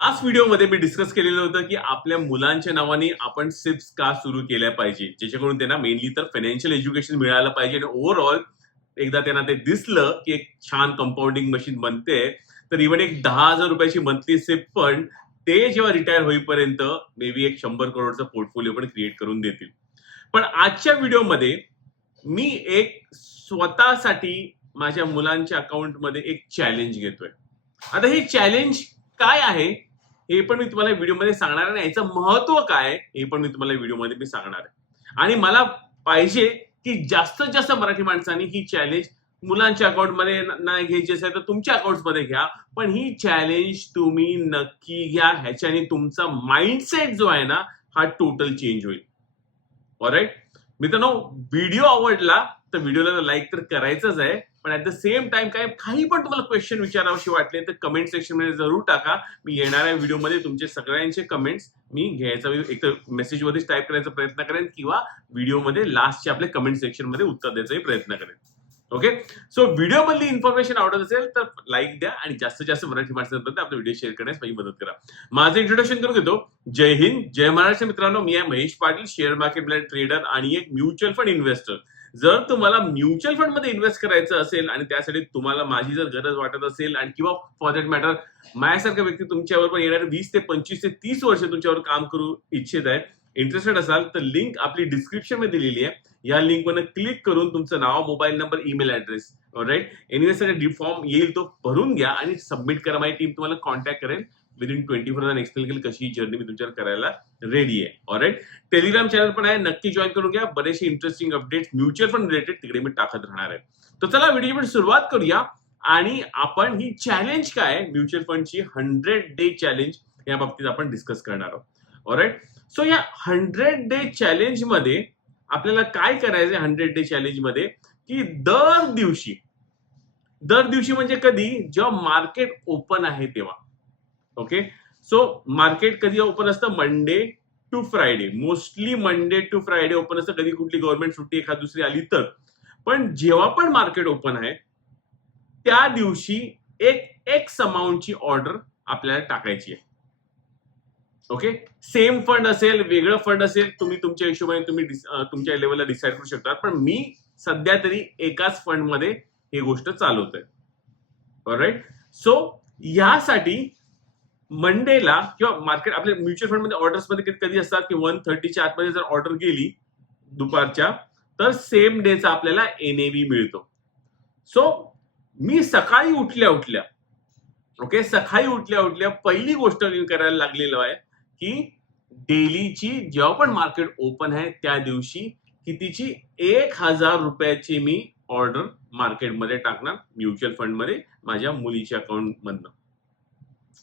आज व्हिडिओमध्ये मी डिस्कस केलेलं होतं की आपल्या मुलांच्या नावाने आपण सिप्स का सुरू केल्या पाहिजे, ज्याच्याकडून त्यांना मेनली तर फायनान्शियल एज्युकेशन मिळालं पाहिजे आणि ओव्हरऑल एकदा त्यांना ते दिसलं की एक छान कंपाऊंडिंग मशीन बनते, तर इव्हन एक 10,000 रुपयाची मंथली सिप पण ते जेव्हा रिटायर होईपर्यंत मे बी एक 100 करोडचा पोर्टफोलिओ पण क्रिएट करून देतील. पण आजच्या व्हिडिओमध्ये मी एक स्वतःसाठी माझ्या मुलांच्या अकाउंटमध्ये एक चॅलेंज घेतोय. आता हे चॅलेंज काय आहे हे पण मी तुम्हाला व्हिडिओमध्ये सांगणार आहे आणि याचं महत्व काय हे पण मी तुम्हाला व्हिडिओमध्ये मी सांगणार आहे. आणि मला पाहिजे की जास्तीत जास्त मराठी माणसांनी ही चॅलेंज मुलांच्या अकाउंटमध्ये नाही घ्यायची असेल तर तुमच्या अकाउंटमध्ये घ्या, पण ही चॅलेंज तुम्ही नक्की घ्या. ह्याच्याने तुमचा माइंडसेट जो आहे ना हा टोटल चेंज होईल. ऑलराईट मित्रांनो, व्हिडिओ आवडला तर व्हिडिओला लाईक तर करायचंच आहे, पण ऍट द सेम टाइम काही पण तुम्हाला क्वेश्चन विचारावशी वाटले तर कमेंट सेक्शन मध्ये जरूर टाका. मी येणाऱ्या व्हिडिओमध्ये तुमचे सगळ्यांचे कमेंट्स मी घ्यायचा, एक तर मेसेज मध्येच टाईप करायचा प्रयत्न करेन किंवा व्हिडिओमध्ये लास्टचे आपल्या कमेंट सेक्शन मध्ये उत्तर द्यायचा प्रयत्न करेन. ओके, सो व्हिडिओ मधली इन्फॉर्मेशन आवडत असेल तर लाईक द्या आणि जास्तीत जास्त मराठी माणसांपर्यंत आपला व्हिडिओ शेअर करण्यास माझी मदत करा. माझं इंट्रोडक्शन करून घेतो. जय हिंद, जय महाराष्ट्र. मित्रांनो, मी आहे Mahesh Patil, share market bland trader आणि एक म्युच्युअल फंड इन्व्हेस्टर. जर तुम्हाला म्युच्युअल फंड मध्ये इन्व्हेस्ट करायचं असेल आणि त्यासाठी तुम्हाला माझी जर गरज वाटत असेल आणि किंवा फॉर दॅट मॅटर माझ्यासारखा व्यक्ती तुमच्यावर येणारे 20 ते 25 ते 30 वर्ष तुमच्यावर काम करू इच्छित आहे, इंटरेस्टेड असाल तर लिंक आपली डिस्क्रिप्शन मध्ये दिलेली आहे. या लिंक वर क्लिक करून तुमचं नाव, mobile number, email address, right, anyway form येईल तो भरून घ्या आणि सबमिट करा. माझी टीम तुम्हाला कॉन्टॅक्ट करेल विदिन 24 आणि एक्सप्लेन केली कशी ही जर्नी मी तुमच्यावर करायला रेडी आहे. ऑलराईट, टेलिग्राम चॅनल पण आहे, नक्की जॉईन करून घ्या. बरेचसे interesting updates mutual fund related तिकडे मी टाकत राहणार आहे. तर चला व्हिडिओ सुरुवात करूया आणि आपण ही चॅलेंज काय म्युच्युअल फंडची 100 डे चॅलेंज या बाबतीत आपण डिस्कस करणार आहोत. ऑलराईट, सो या 100 डे चॅलेंज मध्ये आपल्याला काय करायचंय 100 डे चॅलेंज मध्ये की दर दिवशी म्हणजे कधी, जेव्हा मार्केट ओपन आहे तेव्हा. ओके, सो मार्केट कधी ओपन असतं? Monday to Friday, mostly Monday to Friday open असतं. कधी कुठली गव्हर्नमेंट सुट्टी एखाद दुसरी आली तर, पण जेव्हा पण मार्केट ओपन आहे त्या दिवशी एक एक्स अमाऊंटची ऑर्डर आपल्याला टाकायची आहे. ओके, सेम फंड असेल, वेगळं फंड असेल, तुम्ही तुमच्या हिशोबाने तुम्ही तुमच्या लेवलला डिसाईड करू शकता, पण मी सध्या तरी एकाच फंड मध्ये ही गोष्ट चालवतोय. ऑलराईट, सो यासाठी मंडेला किंवा मार्केट आपल्या म्युच्युअल फंड मध्ये ऑर्डर्स मध्ये कधी असतात की 1:30च्या आतमध्ये जर ऑर्डर गेली दुपारच्या तर सेम डेचा आपल्याला एनएव्ही मिळतो. सो मी सकाळी उठल्या पहिली गोष्ट मी करायला लागलेलो आहे की डेलीची जेव्हा पण मार्केट ओपन आहे त्या दिवशी कितीची 1,000 रुपयाची मी ऑर्डर मार्केटमध्ये टाकणार म्युच्युअल फंड मध्ये माझ्या मुलीच्या अकाउंट मधनं.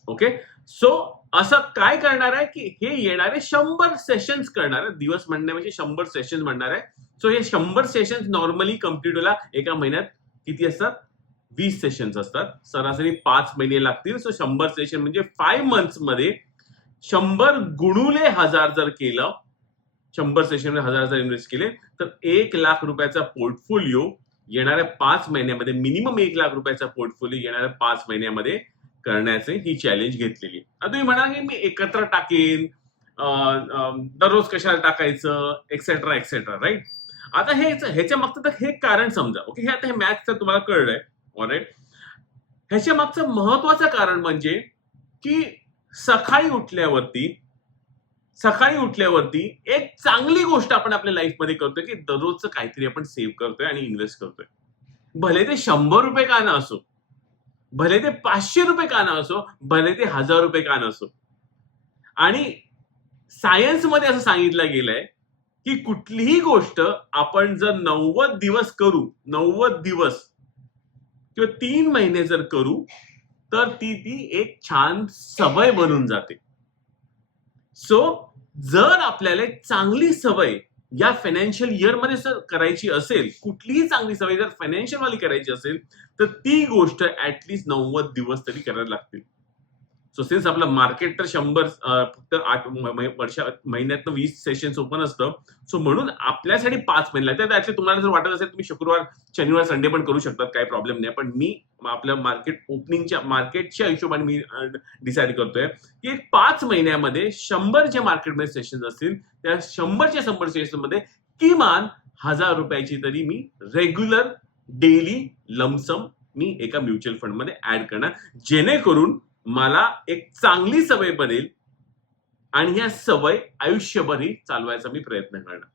ओके, सो असं काय करणार आहे की हे येणारे 100 सेशन्स करणार आहे. दिवस म्हणणे म्हणजे 100 सेशन्स म्हणणार आहे. सो हे 100 सेशन्स नॉर्मली कम्प्लीट व्हायला एका महिन्यात किती असतात? 20 सेशन्स असतात. सरासरी 5 महिने लागतील. सो 100 सेशन म्हणजे 5 मंथ्स मध्ये 100 गुणुले 1000 जर केलं, 100 सेशन मध्ये 1000 जर इन्व्हेस्ट केले तर 1 लाख रुपयाचा पोर्टफोलिओ येणाऱ्या 5 महिन्यामध्ये, मिनिमम 1 लाख रुपयाचा पोर्टफोलिओ येणाऱ्या 5 महिन्यामध्ये करण्याचे ही चॅलेंज घेतलेली. आता तुम्ही म्हणाल की मी एकत्र टाकेन, दररोज कशाला टाकायचं, एक्सेट्रा एक्सेट्रा, राईट. आता ह्याच्या मागचं तर हे कारण समजा. ओके, हे आता हे मॅथ्स तर तुम्हाला कळलंय. ऑलराईट, ह्याच्या मागचं महत्वाचं कारण म्हणजे की सकाळी उठल्यावरती एक चांगली गोष्ट आपण आपल्या लाईफमध्ये करतोय की दररोजचं काहीतरी आपण सेव्ह करतोय आणि इन्व्हेस्ट करतोय. भले ते 100 रुपये का ना असो, भले ते 500 रुपये का ना असो, भले ते 1000 रुपये का ना असो. आणि सायन्स मध्ये असं सांगितलं गेलंय की कुठलीही गोष्ट आपण जर 90 दिवस करू, 90 दिवस किंवा 3 महिने जर करू तर ती एक छान सवय बनून जाते. सो जर आपल्याला एक चांगली सवय या फायनान्शियल इयर मध्ये जर करायची असेल, कुठलीही चांगली सवय जर फायनान्शियल वाली करायची असेल तर ती गोष्ट ऍटलीस्ट 90 दिवस तरी करायला लागतील. सो सिन्स आपलं मार्केट तर 100 फक्त 8 महिन्यातनं 20 सेशन्स ओपन असतं. सो म्हणून आपल्यासाठी 5 महिने लागतात. ऍक्च्युअली तुम्हाला जर वाटत असेल तुम्ही शुक्रवार, शनिवार, संडे पण करू शकतात, काही प्रॉब्लेम नाही. पण मी आपल्या मार्केटच्या हिशोबाने मी डिसाईड करतोय की 5 महिन्यामध्ये 100 जे मार्केटमध्ये सेशन्स असतील त्या 100च्या 100 सेशन मध्ये किमान 1000 रुपयाची तरी मी रेग्युलर डेली लमसम मी एका म्युच्युअल फंड मध्ये ऍड करणार, जेणेकरून मला एक चांगली सवय बनेल आणि ह्या सवय आयुष्यभरही चालवायचा मी प्रयत्न करणार.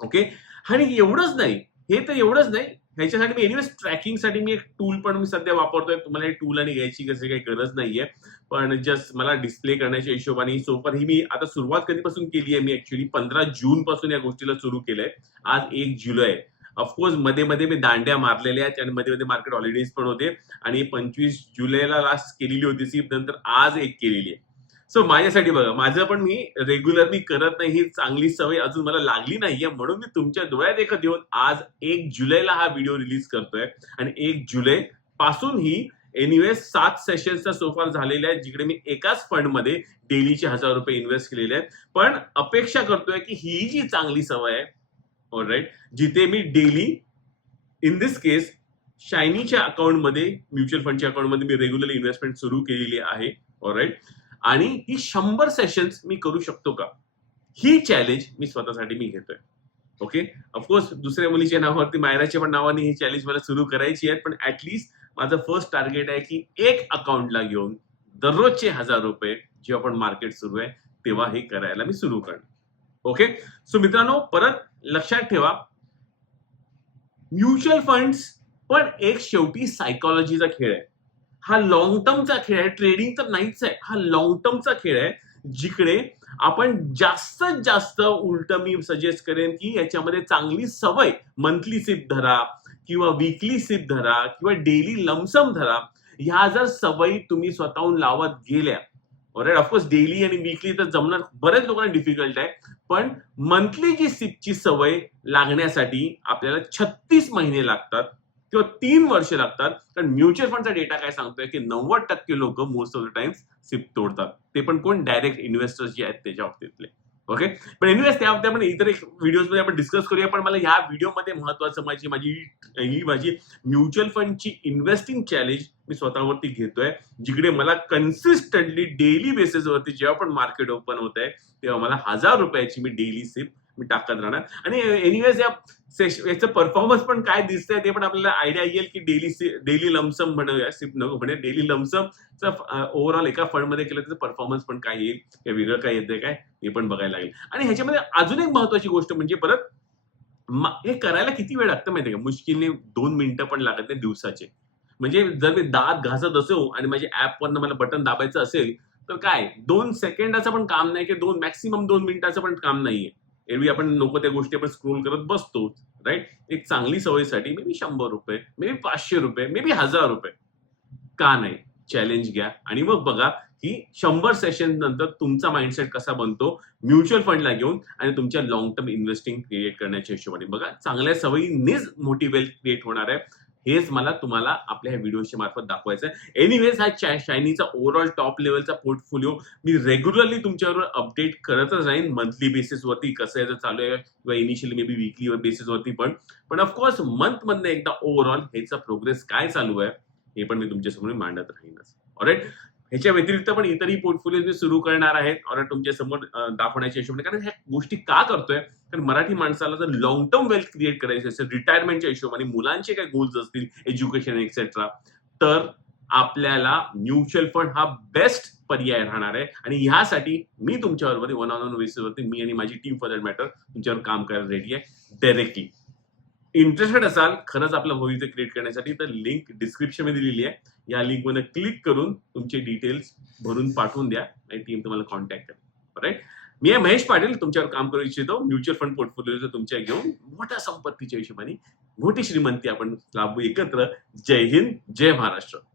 ओके. आणि एवढंच नाही, हे तर एवढंच नाही, ह्याच्यासाठी मी एनिवेज ट्रॅकिंगसाठी मी एक टूल पण मी सध्या वापरतोय. तुम्हाला हे टूल आणि घ्यायची कशी काही गरज नाहीये, पण जस्ट मला डिस्प्ले करण्याच्या हिशोबाने सोफर ही मी आता सुरुवात कधीपासून केली आहे, मी ऍक्च्युली 15 जून पासून या गोष्टीला सुरू केलंय. आज 1 जुलै. ऑफकोर्स मध्ये मध्ये मी दांड्या मारलेल्या आहेत आणि मध्ये मध्ये मार्केट हॉलिडेज पण होते आणि 25 जुलैला लास्ट केलेली होती सिप, नंतर आज एक केलेली आहे. सो माझ्यासाठी बघा, माझं पण मी रेग्युलर मी करत नाही, ही चांगली सवय अजून मला लागली नाहीये, म्हणून मी तुमच्या डोळ्यात देखत येऊन आज 1 जुलैला हा व्हिडिओ रिलीज करतोय. आणि 1 जुलै पासून ही एनिवेज 7 सेशन्सचा सोफार झालेल्या आहेत, जिकडे मी एकाच फंड मध्ये डेलीचे 1000 रुपये इन्व्हेस्ट केलेले आहेत. पण अपेक्षा करतोय की ही जी चांगली सवय आहे, ऑलराईट, जिथे मी डेली इन दिस केस शायनीच्या अकाउंटमध्ये, म्युच्युअल फंडच्या अकाउंटमध्ये मी रेग्युलर इन्व्हेस्टमेंट सुरू केलेली आहे, ऑलराईट. आणि ही 100 सेशन्स मी करू शकतो का, ही चॅलेंज मी स्वतःसाठी मी घेतोय. ओके. ऑफकोर्स दुसऱ्या मुलीच्या नावावरती, मायराच्या पण नावाने ही चॅलेंज मला सुरू करायची आहे, पण ऍटलीस्ट माझं फर्स्ट टार्गेट आहे की एक अकाउंटला घेऊन दररोजचे 1000 रुपये जेव्हा पण मार्केट सुरू आहे तेव्हा हे करायला मी सुरू करणार. ओके. सो मित्रांनो, परत लक्षात ठेवा, म्युच्युअल फंड्स पण एक शेवटी सायकोलॉजीचा खेळ आहे. हा लॉंग टर्मचा खेळ आहे, ट्रेडिंग तर नाहीच आहे. हा लॉंग टर्मचा खेळ आहे, जिकडे आपण जास्तीत जास्त, उलट मी सजेस्ट करेन की याच्यामध्ये चांगली सवय, मंथली सिप धरा किंवा वीकली सिप धरा किंवा डेली लमसम धरा. ह्या जर सवयी तुम्ही स्वतःहून लावत गेल्या, ऑलराईट, ऑफकोर्स डेली आणि वीकली तर जमणार, बऱ्याच लोकांना डिफिकल्ट आहे, पण मंथली जी सिपची सवय लागण्यासाठी आपल्याला 36 महिने लागतात किंवा 3 वर्ष लागतात. कारण म्युच्युअल फंडचा डेटा काय सांगतोय की 90% लोक most of the times SIP तोडतात, ते पण कोण, डायरेक्ट इन्व्हेस्टर्स जे आहेत त्याच्या बाबतीतले. ओके. पण एनिवेज त्याबाबतीत आपण इतर एक व्हिडिओज मध्ये आपण डिस्कस करूया. पण मला ह्या व्हिडिओमध्ये महत्वाचं माझी म्युच्युअल फंडची इन्व्हेस्टिंग चॅलेंज मी स्वतःवरती घेतोय, जिकडे मला कन्सिस्टंटली डेली बेसिसवरती जेव्हा पण मार्केट ओपन होत आहे तेव्हा मला 1000 रुपयाची मी डेली सिप मी टाकत राहणार. आणि एनिवेज याचं परफॉर्मन्स पण काय दिसतंय ते पण आपल्याला आयडिया येईल की डेली लमसम म्हणूया, सिप नको म्हणे, डेली लमसमचा ओव्हरऑल एका फंड मध्ये केलं त्याचं परफॉर्मन्स पण काय येईल, काय वेगळं काय येतंय काय, हे पण बघायला लागेल. आणि ह्याच्यामध्ये अजून एक महत्वाची गोष्ट म्हणजे, परत हे करायला किती वेळ लागतं माहितीये का, मुश्किलने 2 मिनिटं पण लागत नाही दिवसाचे. म्हणजे जर मी दात घासत असो आणि माझ्या ऍपवरनं मला बटन दाबायचं असेल तर काय 2 सेकंदाचं पण काम नाही, की मॅक्सिमम 2 मिनिटाचं पण काम नाहीये. एरवी आपण नको त्या गोष्टी आपण स्क्रोल करत बसतो, राईट. एक चांगली सवयीसाठी मे बी 100 रुपये, मे बी 500 रुपये, मे बी 1000 रुपये, का नाही, चॅलेंज घ्या आणि मग बघा की 100 सेशन नंतर तुमचा माइंडसेट कसा बनतो म्युच्युअल फंडला घेऊन आणि तुमच्या लॉंग टर्म इन्व्हेस्टिंग क्रिएट करण्याच्या हिशोबाने. बघा, चांगल्या सवयीनेच मोठी वेल्थ क्रिएट होणार आहे, हेच मला तुम्हाला आपल्या ह्या व्हिडिओच्या मार्फत दाखवायचं आहे. एनिवेज हा शायनीचा ओव्हरऑल टॉप लेवलचा पोर्टफोलिओ मी रेग्युलरली तुमच्यावर अपडेट करतच राहीन, मंथली बेसिसवरती कसं याचं चालू आहे किंवा इनिशियली मे बी वीकली बेसिसवरती पण ऑफकोर्स मंथ मधनं एकदा ओव्हरऑल ह्याचा प्रोग्रेस काय चालू आहे हे पण मी तुमच्यासमोर मांडत राहीनच. ऑलराईट. ह्याच्या व्यतिरिक्त पण इतरही पोर्टफोलिओ मी सुरू करणार आहेत, ऑलराईट, तुमच्या समोर दाखवण्याच्या हिशोबाने. कारण ह्या गोष्टी का करतोय, कारण मराठी माणसाला जर लॉंग टर्म वेल्थ क्रिएट करायची असेल, रिटायरमेंटच्या हिशोबाने, मुलांचे काय गोल्स असतील, एज्युकेशन एक्सेट्रा, तर आपल्याला म्युच्युअल फंड हा बेस्ट पर्याय राहणार आहे. आणि ह्यासाठी मी तुमच्याबरोबर वन ऑन वन बेसिसवरती, मी आणि माझी टीम फॉर दॅट मॅटर, तुमच्यावर काम करायला रेडी आहे डायरेक्टली. इंटरेस्टेड असाल खरंच आपलं भविष्य क्रिएट करण्यासाठी तर लिंक डिस्क्रिप्शन मध्ये दिलेली आहे, या लिंक मध्ये क्लिक करून तुमचे डिटेल्स भरून पाठवून द्या आणि टीम तुम्हाला कॉन्टॅक्ट करेल. राईट. मी आहे महेश पाटील, तुमच्यावर काम करू इच्छितो. म्युच्युअल फंड पोर्टफोलिओ तुमच्या घेऊन मोठ्या संपत्तीच्या हिशोबाने मोठी श्रीमंती आपण लाभू एकत्र. जय हिंद, जय महाराष्ट्र.